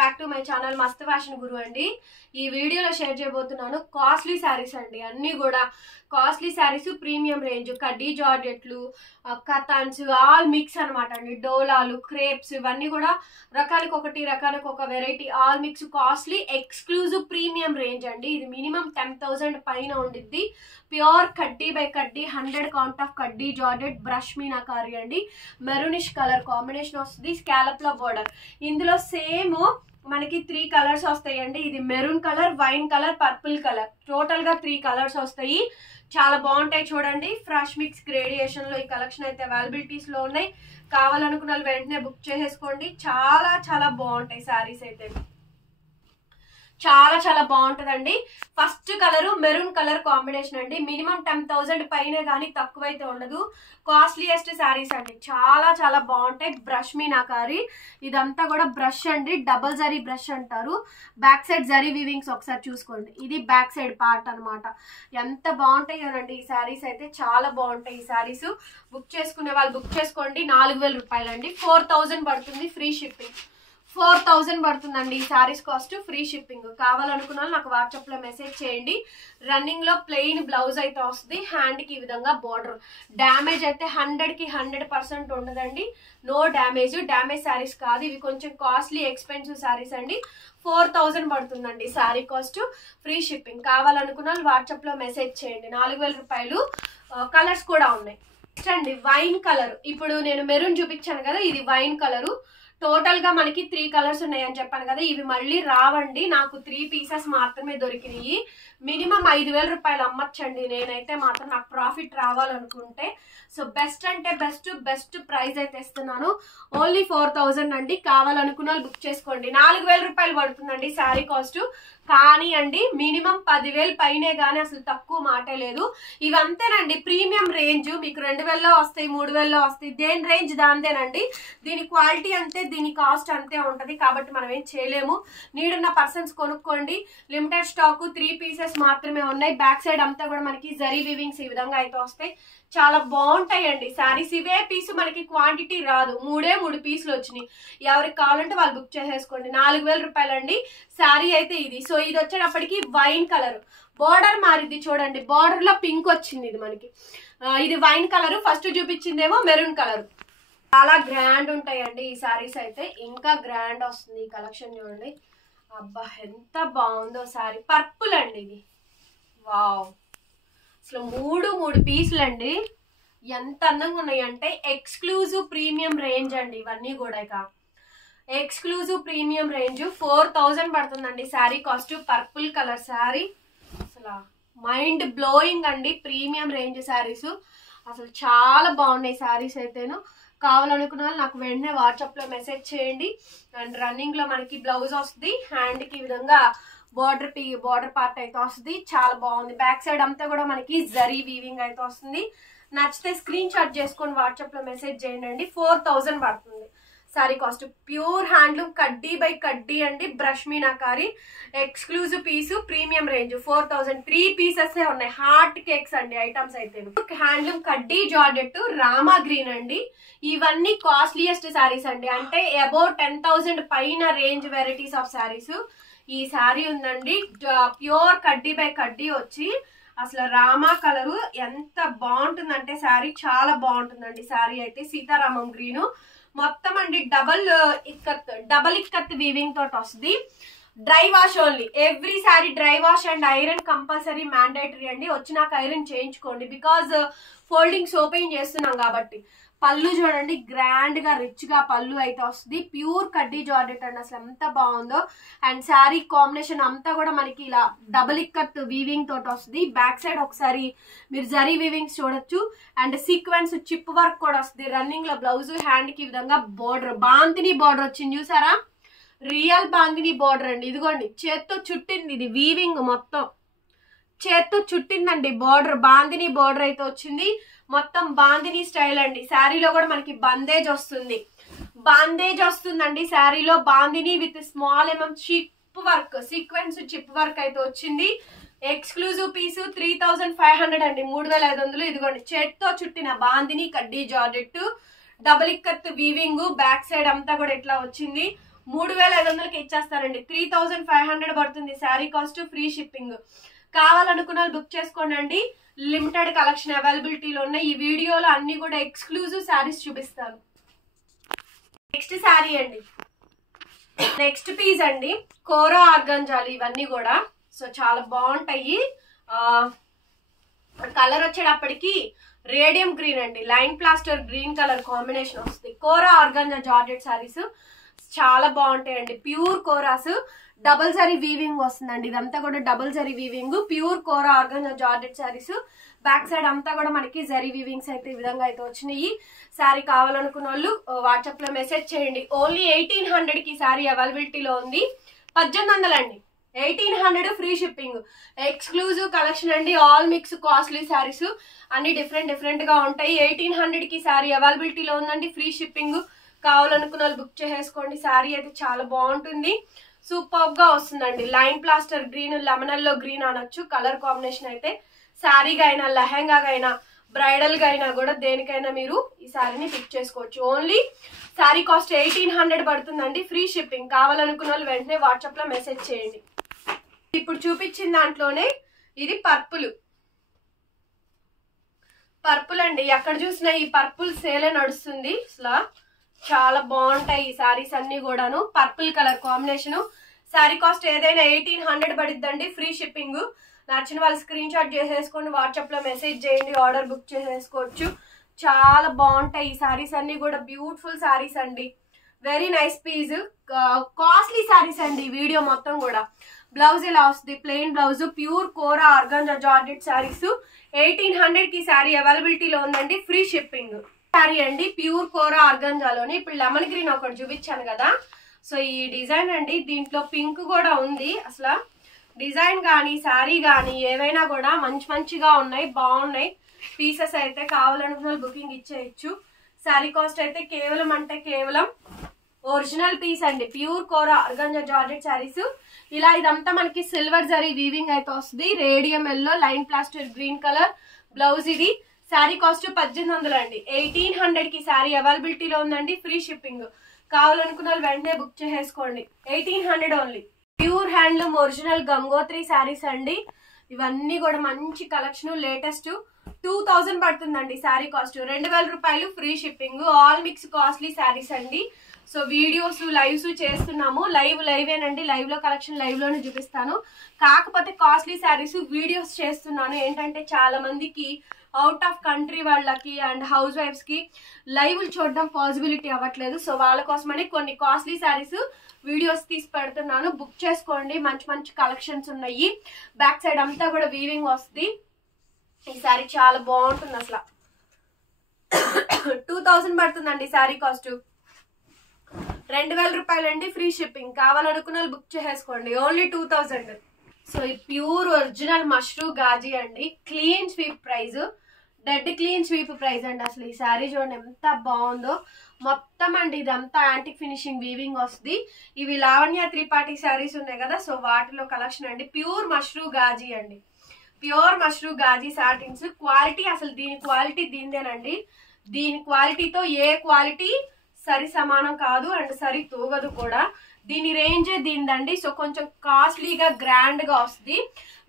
Back to my channel మస్త్ fashion గురు అండి. ఈ వీడియోలో షేర్ చేయబోతున్నాను కాస్ట్లీ శారీస్ అండి. అన్నీ కూడా కాస్ట్లీ శారీస్, ప్రీమియం రేంజ్, కడ్డీ జార్జెట్లు, కతాన్స్ ఆల్ మిక్స్ అనమాట అండి. డోలాలు, క్రేప్స్ ఇవన్నీ కూడా రకానికి ఒక variety all mix costly exclusive premium range అండి. ఇది మినిమం 10,000 పైన ఉండిద్ది. ప్యూర్ కడ్డీ బై కడ్డీ 100 కౌంట్ ఆఫ్ కడ్డీ జార్జెట్ బ్రష్ మీనాకారి అండి. మెరూనిష్ కలర్ కాంబినేషన్ వస్తుంది, స్కాలప్ లో బోర్డర్. ఇందులో సేమ్ మనకి 3 కలర్స్ వస్తాయండి. ఇది maroon colour, wine colour, purple colour, total గా 3 కలర్స్ వస్తాయి. చాలా బాగుంటాయి చూడండి. ఫ్రెష్ మిక్స్ గ్రేడియేషన్ లో ఈ కలెక్షన్ అయితే అవైలబిలిటీస్ లో ఉన్నాయి. కావాలనుకున్న వాళ్ళు వెంటనే బుక్ చేసేసుకోండి. చాలా చాలా బాగుంటాయి శారీస్ అయితే, చాలా బాగుంటదండి. First colour maroon colour combination అండి. మినిమం 10,000 పైన కానీ తక్కువైతే ఉండదు. కాస్ట్లీయెస్ట్ శారీస్ అండి. చాలా బాగుంటాయి. బ్రష్ మీనాకారి ఇదంతా కూడా బ్రష్ అండి. డబల్ జరీ బ్రష్ అంటారు. బ్యాక్ సైడ్ జరీ వీవింగ్స్ ఒకసారి చూసుకోండి. ఇది బ్యాక్ సైడ్ పార్ట్ అనమాట. ఎంత బాగుంటాయి కదండి ఈ శారీస్ అయితే. చాలా బాగుంటాయి ఈ శారీస్. బుక్ చేసుకునే వాళ్ళు బుక్ చేసుకోండి. 4,000 రూపాయలండి. 4,000 పడుతుంది. Free shipping. 4,000 పడుతుందండి ఈ శారీస్ కాస్ట్, ఫ్రీ షిప్పింగ్. కావాలనుకున్న నాకు వాట్సాప్ లో మెసేజ్ చేయండి. రన్నింగ్ లో ప్లెయిన్ బ్లౌజ్ అయితే వస్తుంది. హ్యాండ్ కి ఈ విధంగా బార్డర్. డ్యామేజ్ అయితే 100కి 100% ఉండదండి. No damage. డ్యామేజ్ శారీస్ కాదు ఇవి. కొంచెం కాస్ట్లీ ఎక్స్పెన్సివ్ శారీస్ అండి. 4,000 పడుతుందండి శారీ కాస్ట్, ఫ్రీ షిప్పింగ్. కావాలనుకున్న వాట్సాప్ లో మెసేజ్ చేయండి. 4,000 రూపాయలు. కలర్స్ కూడా ఉన్నాయి. నెక్స్ట్ అండి వైన్ కలర్. ఇప్పుడు నేను మెరూన్ చూపించాను కదా, ఇది వైన్ కలరు. టోటల్ గా మనకి 3 కలర్స్ ఉన్నాయని చెప్పాను కదా, ఇవి మళ్ళీ రావండి. నాకు 3 పీసెస్ మాత్రమే దొరికినాయి. మినిమం 5,000 రూపాయలు అమ్మచ్చండి. నేనైతే మాత్రం నాకు ప్రాఫిట్ రావాలనుకుంటే. సో బెస్ట్ అంటే బెస్ట్ ప్రైస్ అయితే ఇస్తున్నాను. ఓన్లీ 4,000 అండి. కావాలనుకున్న వాళ్ళు బుక్ చేసుకోండి. 4,000 రూపాయలు పడుతుందండి శారీ కాస్ట్. కానీ అండి మినిమం 10,000 పైనే కానీ అసలు తక్కువ మాటే లేదు. ఇవంతేనండి ప్రీమియం రేంజ్. మీకు 2,000లో వస్తాయి, 3,000లో వస్తాయి. దేని రేంజ్ దాంతేనండి. దీని క్వాలిటీ అంతే, దీని కాస్ట్ అంతే ఉంటది. కాబట్టి మనం ఏం చేయలేము. నీడున్న పర్సన్స్ కొనుక్కోండి. లిమిటెడ్ స్టాక్ 3 పీసెస్ మాత్రమే ఉన్నాయి. బ్యాక్ సైడ్ అంతా కూడా మనకి జరీ వీవింగ్స్ ఈ విధంగా అయితే వస్తాయి. చాలా బాగుంటాయండి శారీస్. ఇవే పీసు మనకి క్వాంటిటీ రాదు. 3 పీసులు వచ్చినాయి. ఎవరికి కావాలంటే వాళ్ళు బుక్ చేసేసుకోండి. 4,000 రూపాయలండి శారీ అయితే ఇది. సో ఇది వచ్చేటప్పటికి వైన్ కలర్. బార్డర్ మారిద్ది చూడండి. బార్డర్ లో పింక్ వచ్చింది ఇది మనకి. ఇది వైన్ కలర్. ఫస్ట్ చూపించిందేమో మెరూన్ కలర్. చాలా గ్రాండ్ ఉంటాయండి ఈ శారీస్ అయితే. ఇంకా గ్రాండ్ వస్తుంది ఈ కలెక్షన్ చూడండి. అబ్బా ఎంత బాగుందో శారీ. పర్పుల్ అండి ఇది. వావ్, అసలు 3 పీసులు అండి. ఎంత అందంగా ఉన్నాయి అంటే ఎక్స్క్లూజివ్ ప్రీమియం రేంజ్ అండి. ఇవన్నీ కూడా ఇక ఎక్స్క్లూజివ్ ప్రీమియం రేంజ్. 4,000 పడుతుందండి sari cost. Purple colour sari. అసలు మైండ్ బ్లోయింగ్ అండి. ప్రీమియం రేంజ్ శారీస్ అసలు చాలా బాగున్నాయి శారీస్ అయితేను. కావాలనుకున్న వాళ్ళు నాకు వెంటనే వాట్సాప్ లో మెసేజ్ చేయండి. అండ్ రన్నింగ్ లో మనకి బ్లౌజ్ వస్తుంది. హ్యాండ్ కి ఈ విధంగా బార్డర్ పార్ట్ అయితే వస్తుంది. చాలా బాగుంది. బ్యాక్ సైడ్ అంతా కూడా మనకి జరీ వీవింగ్ అయితే వస్తుంది. నచ్చితే స్క్రీన్ షాట్ చేసుకొని వాట్సాప్ లో మెసేజ్ చేయండి. 4,000 పడుతుంది సారీ కాస్ట్. ప్యూర్ హ్యాండ్లూమ్ కడ్డీ బై కడ్డీ అండి. బ్రష్ మీనాకారి ఎక్స్క్లూజివ్ పీసు, ప్రీమియం రేంజ్. 4,000. 3 పీసెస్ ఉన్నాయి. హార్ట్ కేక్స్ అండి ఐటమ్స్ అయితే. హ్యాండ్లూమ్ కడ్డీ జార్జెట్ రామా గ్రీన్ అండి. ఇవన్నీ కాస్ట్లీయెస్ట్ శారీస్ అండి. అంటే అబౌవ్ 10,000 పైన రేంజ్ వెరైటీస్ ఆఫ్ శారీస్. ఈ శారీ ఉందండి. ప్యూర్ కడ్డీ బై కడ్డీ వచ్చి అసలు రామా కలరు ఎంత బాగుంటుందంటే శారీ చాలా బాగుంటుందండి. శారీ అయితే సీతారామం గ్రీను మొత్తం అండి. డబల్ ఇక్కత్ వీవింగ్ తోటి వస్తుంది. Dry wash only. Every sari dry wash and iron compulsory mandatory అండి. వచ్చినాక ఐరన్ చేయించుకోండి. బికాజ్ ఫోల్డింగ్ ఓపెన్ చేస్తున్నాం కాబట్టి. పళ్ళు చూడండి, గ్రాండ్ గా రిచ్ గా పళ్ళు అయితే వస్తుంది. ప్యూర్ కడ్డీ జార్జెట్ అండి. అసలు ఎంత బాగుందో. అండ్ శారీ కాంబినేషన్ అంతా కూడా మనకి ఇలా డబుల్ ఇక్కత్ వీవింగ్ తోటి వస్తుంది. బ్యాక్ సైడ్ ఒకసారి మీరు జరీ వీవింగ్స్ చూడొచ్చు. అండ్ సీక్వెన్స్ చిప్ వర్క్ కూడా వస్తుంది. రన్నింగ్ లో బ్లౌజ్, హ్యాండ్ కి ఈ విధంగా బోర్డర్, బాంతిని బోర్డర్ వచ్చింది చూసారా. రియల్ బాందిని బోర్డర్ అండి. ఇదిగోండి చేత్తో చుట్టింది. ఇది వీవింగ్ మొత్తం చేత్తో చుట్టిందండి. బోర్డర్ బాందిని బోర్డర్ అయితే వచ్చింది. మొత్తం బాందిని స్టైల్ అండి. శారీలో కూడా మనకి బందేజ్ వస్తుందండి. శారీలో bandhani with small chip work, sequence chip work అయితే వచ్చింది. ఎక్స్క్లూజివ్ పీసు 3,500 అండి. 3,500. ఇదిగోండి చేత్తో చుట్టిన బాందిని కడ్డీ georgette, double ikat weaving. Back side అంతా కూడా ఇట్లా వచ్చింది. 3500కి ఇచ్చేస్తారండి. 3500 పడుతుంది శారీ కాస్ట్, ఫ్రీ షిప్పింగ్. కావాలనుకున్న బుక్ చేసుకోండి. లిమిటెడ్ కలెక్షన్ అవైలబిలిటీలో ఉన్నాయి. ఈ వీడియోలో అన్ని కూడా ఎక్స్క్లూజివ్ శారీస్ చూపిస్తాను. నెక్స్ట్ శారీ అండి, నెక్స్ట్ పీస్ అండి, కోరా ఆర్గంజాలు ఇవన్నీ కూడా. సో చాలా బాగుంటాయి. కలర్ వచ్చేటప్పటికి రేడియం గ్రీన్ అండి, line plaster green colour combination వస్తుంది. కోరా ఆర్గంజా జార్జెట్ శారీస్ చాలా బాగుంటాయండి. Pure koras, double zari weaving వస్తుందండి. ఇదంతా కూడా double zari weaving, pure kora organza georgette saris. Back side అంతా కూడా మనకి జరీ వీవింగ్స్ అయితే ఈ విధంగా అయితే వచ్చినాయి. శారీ కావాలనుకున్న వాళ్ళు వాట్సాప్ లో మెసేజ్ చేయండి. ఓన్లీ 1800కి శారీ అవైలబిలిటీలో ఉంది. 1800 అండి, 1800 ఫ్రీ షిప్పింగ్. ఎక్స్క్లూజివ్ కలెక్షన్ అండి, ఆల్ మిక్స్ కాస్ట్లీ శారీస్ అన్ని డిఫరెంట్ గా ఉంటాయి. 1800కి శారీ అవైలబిలిటీలో ఉందండి, ఫ్రీ షిప్పింగ్. కావాలనుకున్న వాళ్ళు బుక్ చేసేసుకోండి. శారీ అయితే చాలా బాగుంటుంది, సూపర్ గా వస్తుందండి. లైన్ ప్లాస్టర్ గ్రీన్, లెమనల్లో గ్రీన్ అనొచ్చు కలర్ కాంబినేషన్ అయితే. శారీగా అయినా, లెహంగాగా అయినా, బ్రైడల్ గా అయినా కూడా దేనికైనా మీరు ఈ శారీని పిక్ చేసుకోవచ్చు. ఓన్లీ శారీ కాస్ట్ 1800 పడుతుందండి, ఫ్రీ షిప్పింగ్. కావాలనుకున్న వాళ్ళు వెంటనే వాట్సాప్ లో మెసేజ్ చేయండి. ఇప్పుడు చూపించిన దాంట్లోనే ఇది పర్పుల్ అండి. ఎక్కడ చూసినా ఈ పర్పుల్ సేలే నడుస్తుంది. అసలు చాలా బాగుంటాయి ఈ శారీస్ అన్ని కూడాను. Purple colour combination. Sari cost ఏదైనా 1800 పడిద్దండి, ఫ్రీ షిప్పింగ్. నచ్చిన వాళ్ళు స్క్రీన్ షాట్ చేసేసుకోండి, వాట్సాప్ లో మెసేజ్ చేయండి, ఆర్డర్ బుక్ చేసేసుకోవచ్చు. చాలా బాగుంటాయి ఈ శారీస్ అన్ని కూడా. బ్యూటిఫుల్ శారీస్ అండి, very nice piece. Costly saris అండి వీడియో మొత్తం కూడా. బ్లౌజ్ ఇలా వస్తుంది, plain blouse, pure kora organza georgette saris. 1800కి శారీ అవైలబిలిటీలో ఉందండి, ఫ్రీ షిప్పింగ్. శారీ అండి, ప్యూర్ కోరా ఆర్గంజాలోని. ఇప్పుడు లెమన్ గ్రీన్ ఒకటి చూపించాను కదా, సో ఈ డిజైన్ అండి. దీంట్లో పింక్ కూడా ఉంది. అసలు డిజైన్ కానీ శారీ కానీ ఏవైనా కూడా మంచిగా ఉన్నాయి, బాగున్నాయి పీసెస్ అయితే. కావాలనుకున్న బుకింగ్ ఇచ్చేయచ్చు. శారీ కాస్ట్ అయితే కేవలం ఒరిజినల్ పీస్ అండి, pure kora organza georgette saris. ఇలా ఇదంతా మనకి సిల్వర్ జరీ వీవింగ్ అయితే వస్తుంది. Radium yellow, line plaster green colour blouse. ఇది శారీ కాస్ట్ 1800 అండి. 1800కి శారీ అవైలబిలిటీలో ఉందండి, ఫ్రీ షిప్పింగ్. కావాలనుకున్న వాళ్ళు వెంటనే బుక్ చేసేసుకోండి. 1800 only. Pure handloom original Gangotri saris అండి. ఇవన్నీ కూడా మంచి కలెక్షన్, లేటెస్ట్. 2000 పడుతుందండి శారీ కాస్ట్. 2000 రూపాయలు, free shipping. All mix costly saris అండి. సో వీడియోస్ లైవ్స్ చేస్తున్నాము, లైవేనండి. లైవ్ లో కలెక్షన్ లైవ్ లోనే చూపిస్తాను. కాకపోతే కాస్ట్లీ శారీస్ వీడియోస్ చేస్తున్నాను. ఏంటంటే చాలా మందికి అవుట్ ఆఫ్ కంట్రీ వాళ్ళకి అండ్ హౌస్ వైఫ్స్ కి లైవ్ చూడడం పాసిబిలిటీ అవ్వట్లేదు. సో వాళ్ళ కోసమని కొన్ని కాస్ట్లీ శారీస్ వీడియోస్ తీసి పెడుతున్నాను. బుక్ చేసుకోండి, మంచి కలెక్షన్స్ ఉన్నాయి. బ్యాక్ సైడ్ అంతా కూడా వీవింగ్ వస్తుంది. ఈ శారీ చాలా బాగుంటుంది అసలు. 2000 పడుతుందండి శారీ కాస్ట్. 2000 రూపాయలండి, ఫ్రీ షిప్పింగ్. కావాలనుకున్న వాళ్ళు బుక్ చేసేసుకోండి, ఓన్లీ 2000. సో ఈ ప్యూర్ ఒరిజినల్ మష్రూ గాజీ అండి, clean sweep price, dead clean sweep price అండి. అసలు ఈ శారీ చూడండి ఎంత బాగుందో. మొత్తం అండి ఇదంతా యాంటిక్ ఫినిషింగ్ వీవింగ్ వస్తుంది. ఇవి లావణ్య త్రిపాఠి శారీస్ ఉన్నాయి కదా, సో వాటిలో కలెక్షన్ అండి. ప్యూర్ మష్రూ గాజీ అండి, pure mashru gaji satins. Quality అసలు దీని క్వాలిటీ దీనిదేనండి. దీని క్వాలిటీతో ఏ క్వాలిటీ సరి సమానం కాదు అండ్ సరి తూగదు కూడా. దీని రేంజే దీనిదండి. సో కొంచెం కాస్ట్లీగా గ్రాండ్ గా వస్తుంది.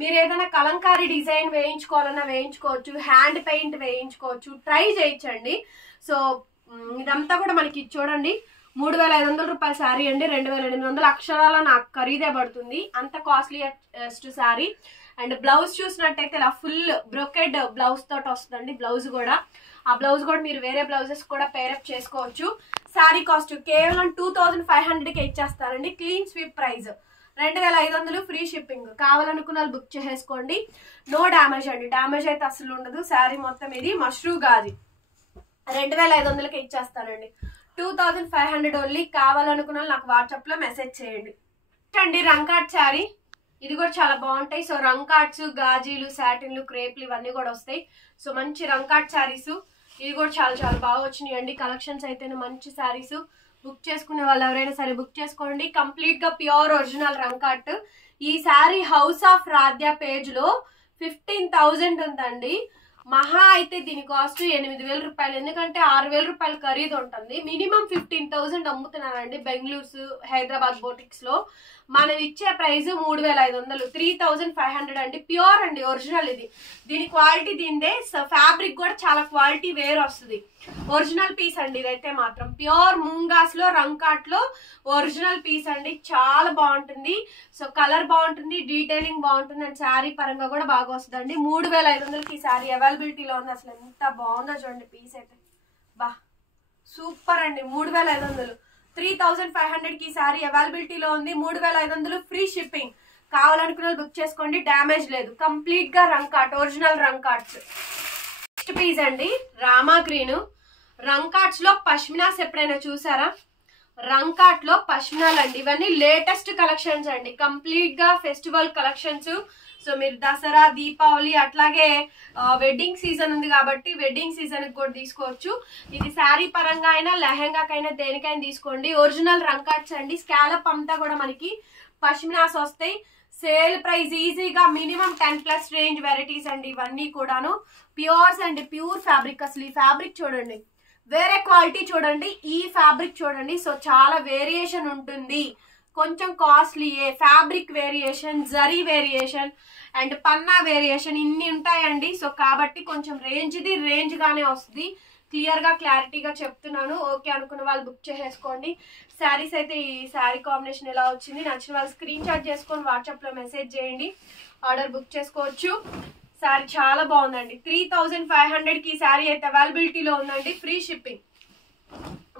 మీరు ఏదైనా కలంకారీ డిజైన్ వేయించుకోవాలన్నా వేయించుకోవచ్చు, హ్యాండ్ పెయింట్ వేయించుకోవచ్చు, ట్రై చేయొచ్చండి. సో ఇదంతా కూడా మనకి చూడండి 3500 రూపాయల శారీ అండి. 2800 అక్షరాల నాకు ఖరీదే పడుతుంది, అంత కాస్ట్లీయెస్ట్ శారీ. అండ్ బ్లౌజ్ చూసినట్టయితే ఇలా ఫుల్ బ్రొకెడ్ బ్లౌజ్ తోటి వస్తుందండి. బ్లౌజ్ కూడా ఆ బ్లౌజ్ కూడా మీరు వేరే బ్లౌజెస్ కూడా పేరప్ చేసుకోవచ్చు. శారీ కాస్ట్ కేవలం 2500కే ఇచ్చేస్తారండి. Clean sweep price 2500, free shipping. కావాలనుకున్న వాళ్ళు బుక్ చేసేసుకోండి. నో డ్యామేజ్ అండి, డ్యామేజ్ అయితే అసలు ఉండదు. శారీ మొత్తం ఇది మష్రూ గాజీ 2500కే ఇచ్చేస్తానండి. 2500 ఓన్లీ. కావాలనుకున్న వాళ్ళు నాకు వాట్సాప్ లో మెసేజ్ చేయండి అండి. రంకాట్ శారీ, ఇది కూడా చాలా బాగుంటాయి. సో రంకాట్స్, గాజీలు, సాటిన్లు, క్రేప్లు ఇవన్నీ కూడా వస్తాయి. సో మంచి రంకాట్ శారీస్ ఇది కూడా చాలా బాగా వచ్చినాయి అండి. కలెక్షన్స్ అయితే మంచి శారీస్. బుక్ చేసుకునే వాళ్ళు ఎవరైనా సరే బుక్ చేసుకోండి. కంప్లీట్ గా ప్యూర్ ఒరిజినల్ రంకాట్. ఈ sari house of Radhya page లో 15,000 ఉందండి. మహా అయితే దీని కాస్ట్ 8,000 రూపాయలు, ఎందుకంటే 6,000 రూపాయలు ఖరీదు ఉంటుంది. మినిమం 15,000 అమ్ముతున్నారండి బెంగళూరు హైదరాబాద్ బోటిక్స్ లో. మనం ఇచ్చే ప్రైస్ 3,500, 3,500 అండి. ప్యూర్ అండి, ఒరిజినల్ ఇది. దీని క్వాలిటీ దీనిదే, ఫ్యాబ్రిక్ కూడా చాలా క్వాలిటీ వేరు వస్తుంది. ఒరిజినల్ పీస్ అండి ఇదైతే మాత్రం. ప్యూర్ మూంగాస్ లో రంకాట్ లో ఒరిజినల్ పీస్ అండి, చాలా బాగుంటుంది. సో కలర్ బాగుంటుంది, డీటెయిలింగ్ బాగుంటుంది, అండ్ శారీ పరంగా కూడా బాగా వస్తుందండి. 3,500కి ఈ శారీ అవైలబిలిటీలో ఉంది. అసలు ఎంత బాగుందో చూడండి పీస్ అయితే, బా సూపర్ అండి. 3,500, 3,500కి ఈ శారీ అవైలబిలిటీలో ఉంది. 3,500 ఫ్రీ షిప్పింగ్. కావాలనుకున్న బుక్ చేసుకోండి, డ్యామేజ్ లేదు. కంప్లీట్ గా రంకాట్, ఒరిజినల్ రంకాట్స్. నెక్స్ట్ పీస్ అండి రామా గ్రీన్. రంకాట్స్ లో పష్మినాస్ ఎప్పుడైనా చూసారా? రంకాట్ లో పష్మినాలు అండి. ఇవన్నీ లేటెస్ట్ కలెక్షన్స్ అండి, కంప్లీట్ గా ఫెస్టివల్ కలెక్షన్స్. సో మీరు దసరా, దీపావళి, అట్లాగే వెడ్డింగ్ సీజన్ ఉంది కాబట్టి వెడ్డింగ్ సీజన్ కూడా తీసుకోవచ్చు. ఇది శారీ పరంగా అయినా లెహెంగాకైనా దేనికైనా తీసుకోండి. ఒరిజినల్ రంకాట్స్ అండి. స్కాలప్ అంతా కూడా మనకి పష్మినాస్ వస్తాయి. సేల్ ప్రైస్ ఈజీగా మినిమం 10+ రేంజ్ వెరైటీస్ అండి ఇవన్నీ కూడాను. ప్యూర్స్ అండి, ప్యూర్ ఫ్యాబ్రిక్. అసలు ఈ ఫ్యాబ్రిక్ చూడండి, వేరే క్వాలిటీ చూడండి, ఈ ఫ్యాబ్రిక్ చూడండి. సో చాలా వేరియేషన్ ఉంటుంది. కొంచెం కాస్ట్లీయే, fabric variation, zari variation and పన్నా వేరియేషన్ ఇన్ని ఉంటాయండి. సో కాబట్టి కొంచెం రేంజ్ గానే వస్తుంది. క్లియర్ గా క్లారిటీగా చెప్తున్నాను. ఓకే అనుకున్న వాళ్ళు బుక్ చేసేసుకోండి. శారీస్ అయితే ఈ శారీ కాంబినేషన్ ఎలా వచ్చింది, నచ్చిన వాళ్ళు స్క్రీన్ షాట్ చేసుకొని వాట్సాప్ లో మెసేజ్ చేయండి, ఆర్డర్ బుక్ చేసుకోవచ్చు. శారీ చాలా బాగుందండి. 3,500కి శారీ అయితే అవైలబిలిటీలో ఉందండి, ఫ్రీ షిప్పింగ్.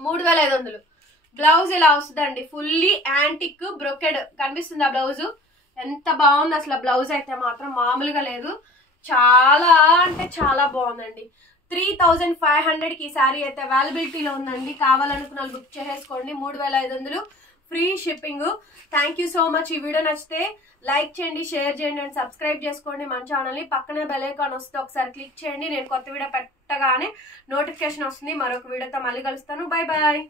3,500. బ్లౌజ్ ఇలా వస్తుందండి, ఫుల్లీ యాంటిక్ బ్రొకెడ్. కనిపిస్తుంది ఆ బ్లౌజ్, ఎంత బాగుంది అసలు. బ్లౌజ్ అయితే మాత్రం మామూలుగా లేదు, చాలా అంటే చాలా బాగుందండి. 3,500కి శారీ అయితే అవైలబిలిటీలో ఉందండి. కావాలనుకున్న బుక్ చేసేసుకోండి. 3,500 free shipping. Thank you so much. ఈ వీడియో నచ్చితే లైక్ చేయండి, షేర్ చేయండి అండ్ సబ్స్క్రైబ్ చేసుకోండి మన ఛానల్ని. పక్కనే బెల్ ఐకాన్ వస్తే ఒకసారి క్లిక్ చేయండి. నేను కొత్త వీడియో పెట్టగానే నోటిఫికేషన్ వస్తుంది. మరొక వీడియోతో మళ్ళీ కలుస్తాను. Bye bye.